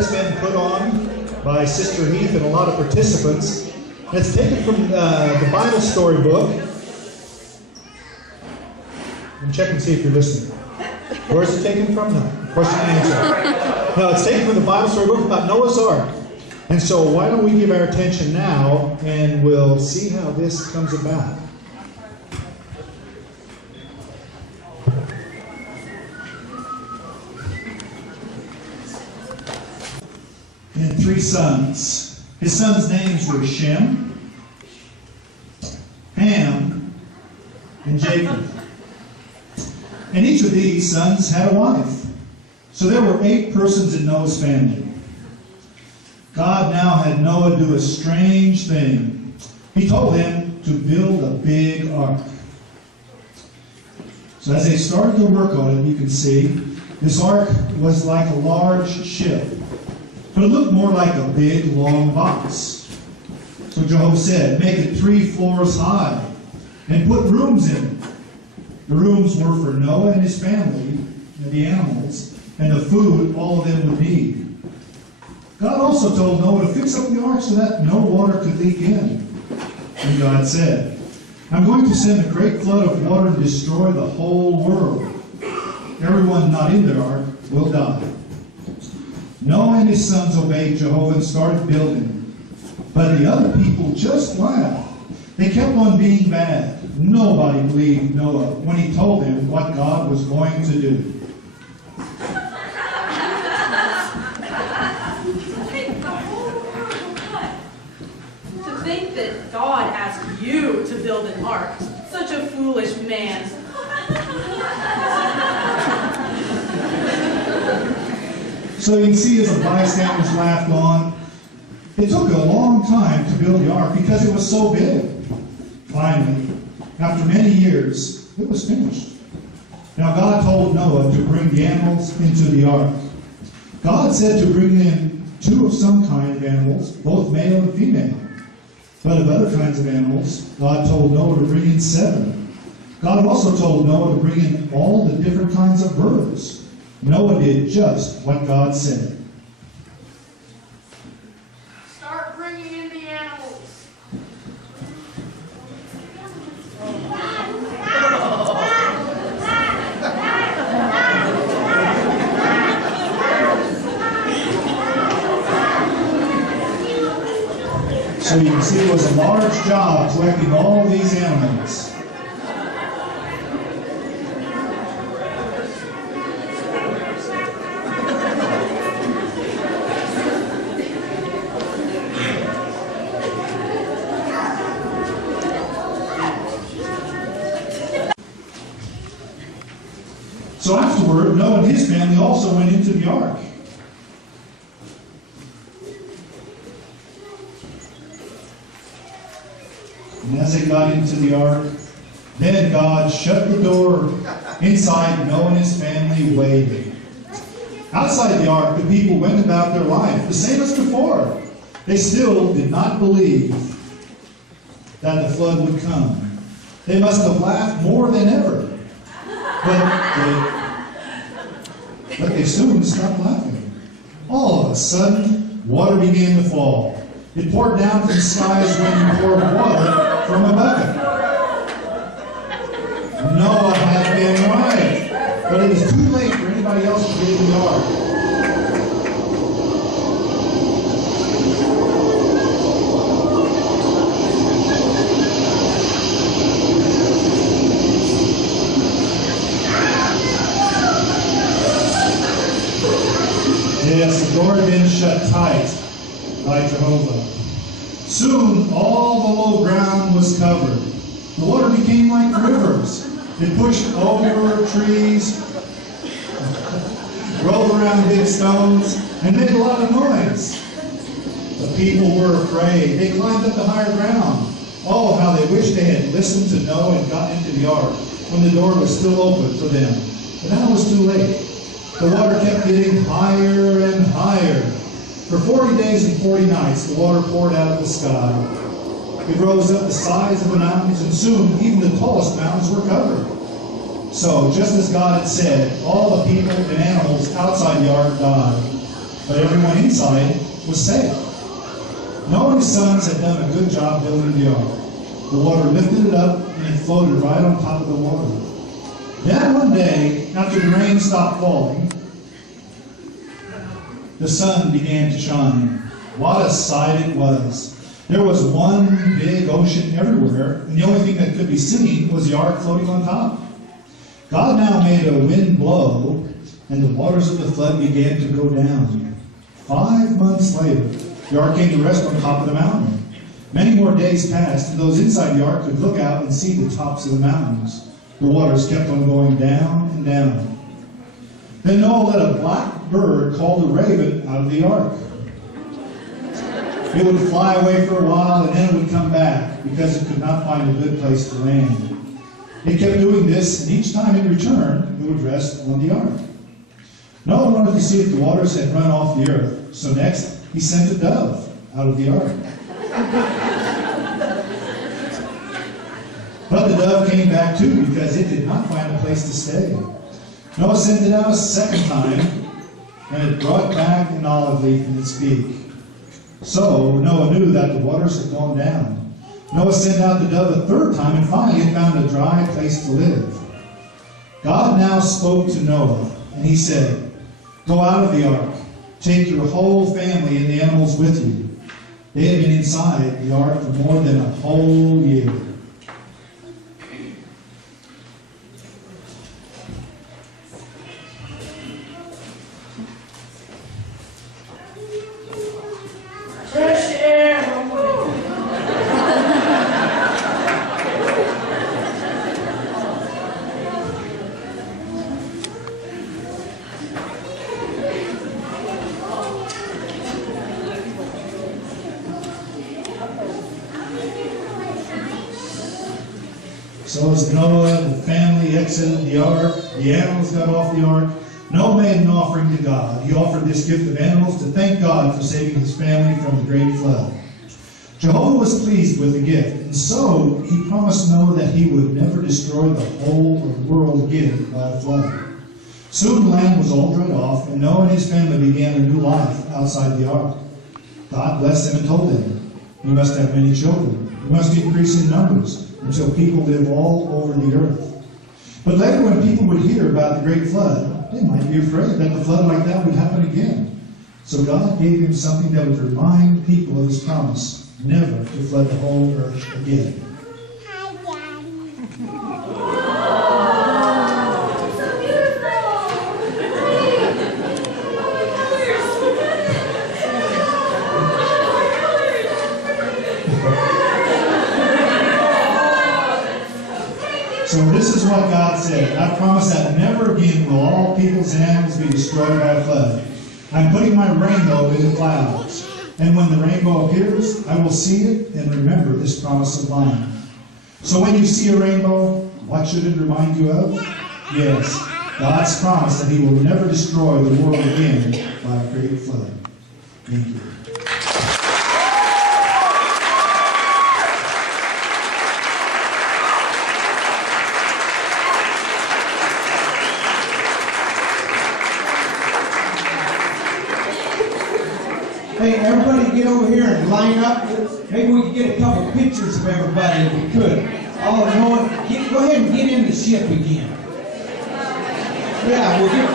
Has been put on by Sister Heath and a lot of participants. It's taken from the Bible story book. I'm checking to see if you're listening. Where is it taken from? No. Question and answer. No, it's taken from the Bible story book about Noah's Ark. And so why don't we give our attention now and we'll see how this comes about. He had 3 sons. His sons' names were Shem, Ham, and Japheth. And each of these sons had a wife. So there were 8 persons in Noah's family. God now had Noah do a strange thing. He told him to build a big ark. So as they started to work on it, you can see, this ark was like a large ship. But it looked more like a big, long box. So Jehovah said, make it 3 floors high and put rooms in it. The rooms were for Noah and his family, and the animals, and the food all of them would need. God also told Noah to fix up the ark so that no water could leak in. And God said, I'm going to send a great flood of water and destroy the whole world. Everyone not in the ark will die. Noah and his sons obeyed Jehovah and started building. But the other people just laughed. They kept on being bad. Nobody believed Noah when he told them what God was going to do. To think that God asked you to build an ark. Such a foolish man. So you can see as the bystanders laughed on, it took a long time to build the ark because it was so big. Finally, after many years, it was finished. Now God told Noah to bring the animals into the ark. God said to bring in 2 of some kind of animals, both male and female. But of other kinds of animals, God told Noah to bring in 7. God also told Noah to bring in all the different kinds of birds. Noah did just what God said. Start bringing in the animals. So you can see it was a large job collecting all these animals. So afterward, Noah and his family also went into the ark. And as they got into the ark, then God shut the door inside Noah and his family, waiting. Outside the ark, the people went about their life the same as before. They still did not believe that the flood would come. They must have laughed more than ever. But they soon stopped laughing. All of a sudden, water began to fall. It poured down from the sky as when you pour water from a bucket. Noah had been right, but it was too late for anybody else to get in the ark. Yes, the door had been shut tight by Jehovah. Soon all the low ground was covered. The water became like rivers. It pushed over trees, rolled around big stones, and made a lot of noise. The people were afraid. They climbed up to higher ground. Oh, how they wished they had listened to Noah and got into the ark when the door was still open for them. But now it was too late. The water kept getting higher and higher. For 40 days and 40 nights, the water poured out of the sky. It rose up the size of the mountains, and soon even the tallest mountains were covered. So, just as God had said, all the people and animals outside the ark died. but everyone inside was safe. Noah and his sons had done a good job building the ark. The water lifted it up and it floated right on top of the water. Then one day, after the rain stopped falling, the sun began to shine. What a sight it was. There was one big ocean everywhere, and the only thing that could be seen was the ark floating on top. God now made a wind blow, and the waters of the flood began to go down. 5 months later, the ark came to rest on top of the mountain. Many more days passed, and those inside the ark could look out and see the tops of the mountains. The waters kept on going down and down. Then Noah let a black bird called a raven out of the ark. It would fly away for a while, and then it would come back because it could not find a good place to land. It kept doing this, and each time it returned, it would rest on the ark. Noah wanted to see if the waters had run off the earth, so next he sent a dove out of the ark. But the dove came back too because it did not find a place to stay. Noah sent it out a second time, and it brought back an olive leaf in its beak. So Noah knew that the waters had gone down. Noah sent out the dove a third time, and finally it found a dry place to live. God now spoke to Noah, and he said, "Go out of the ark. Take your whole family and the animals with you." They had been inside the ark for more than a whole year. Fresh air. So as Noah and the family exited the ark, the animals got off the ark, Noah made an offering to God. He offered this gift of animals to thank God for saving his family from the great flood. Jehovah was pleased with the gift, and so he promised Noah that he would never destroy the whole world again by a flood. Soon the land was all dried off, and Noah and his family began a new life outside the ark. God blessed them and told them, "You must have many children. You must increase in numbers until people live all over the earth." But later when people would hear about the great flood, they might be afraid that the flood like that would happen again. So God gave him something that would remind people of his promise, never to flood the whole earth again. Hi, Daddy. So beautiful! So this is what God said. I promise that never again will all peoples and animals be destroyed by a flood. I'm putting my rainbow in the clouds. And when the rainbow appears, I will see it and remember this promise of mine. So when you see a rainbow, what should it remind you of? Yes, God's promise that he will never destroy the world again by a great flood. Thank you. Hey, everybody get over here and line up. Maybe we can get a couple pictures of everybody if we could. Oh, no, go ahead and get in the ship again. Yeah, we'll get